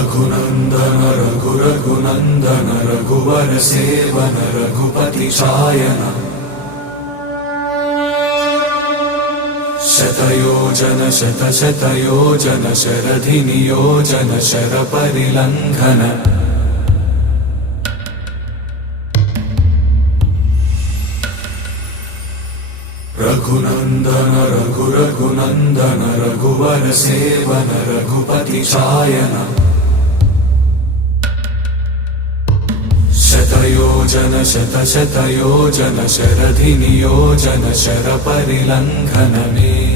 रघुनन्दन रघुनन्दन रघुवर seven Raghupati Shayan शतयोजन शतशतयोजन शरधि नियोजन शरपरिलङ्घन रघुनन्दन रघुनन्दन रघुवर seven Raghupati Shayan शतयोजन शतशतयोजन शरधि नियोजन शरपरिलङ्घन मे